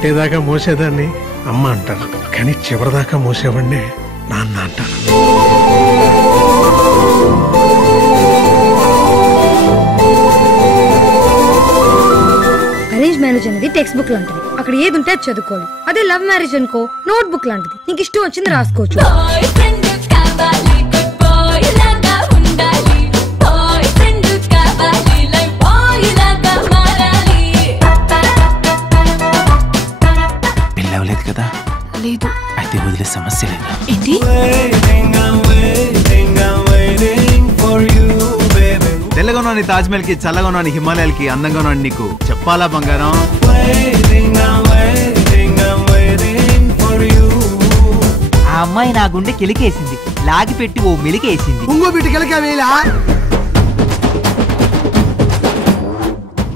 పుట్టేదాకా మోసేదాన్ని అమ్మ అంటాను, కానీ చివరిదాకా మోసేవాడినే నాన్న అంటాను. అరేంజ్ మ్యారేజ్ అనేది టెక్స్ట్ బుక్ లాంటిది, అక్కడ ఏది ఉంటే అది చదువుకోవాలి. అదే లవ్ మ్యారేజ్ అనుకో నోట్ బుక్ లాంటిది, నీకు ఇష్టం వచ్చింది రాసుకోవచ్చు. పెళ్ళవలేదు కదా? లేదు. అయితే వదిలే సమస్య లేదా? ఏంటి? తెల్లగా ఉన్నాను తాజ్మహల్ కి, చల్లగా ఉన్నాను హిమాలయాలకి, అందంగా ఉన్నాను నీకు చెప్పాలా బంగారం? ఆ అమ్మాయి నా గుండె కిలికేసింది, లాగి పెట్టి ఓ మెలికేసింది. ఇంకో బిడ్డ కిలకేలా?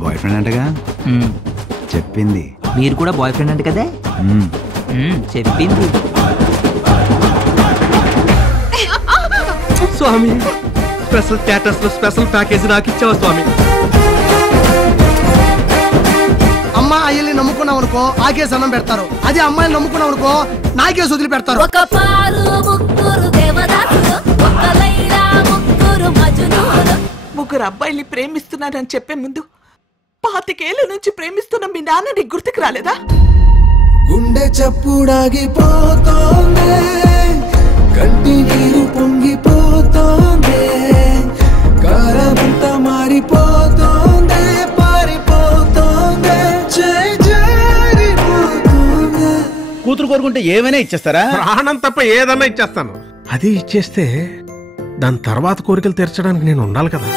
బాయ్ ఫ్రెండ్ అంటగా చెప్పింది. మీరు కూడా బాయ్ ఫ్రెండ్ అంటే కదా? చెప్పింది. స్వామి, స్పెషల్ స్టేటస్ లో స్పెషల్ ప్యాకేజ్ నాకు ఇచ్చావా స్వామి? అమ్మ అయ్యల్ని నమ్ముకున్నావు అనుకో ఆకేసి అన్నం పెడతారు, అదే అమ్మాయిని నమ్ముకున్నావు అనుకో నాకేసి వదిలి పెడతారు. ముగ్గురు అబ్బాయిల్ని ప్రేమిస్తున్నానని చెప్పే ముందు 25 ఏళ్ల నుంచి ప్రేమిస్తున్న మీ నాన్న నీకు గుర్తుకు రాలేదా? గుండె చప్పుడాగిపోతోందే, కంటి నీరు పొంగిపోతోందే, కారమంతా మారిపోతోందే, పారిపోతోందే, జారిపోతోందే. కూతురు కోరుకుంటే ఏమైనా ఇచ్చేస్తారా? ప్రాణం తప్ప ఏదన్నా ఇచ్చేస్తాను. అది ఇచ్చేస్తే దాని తర్వాత కోరికలు తీర్చడానికి నేను ఉండాలి కదా.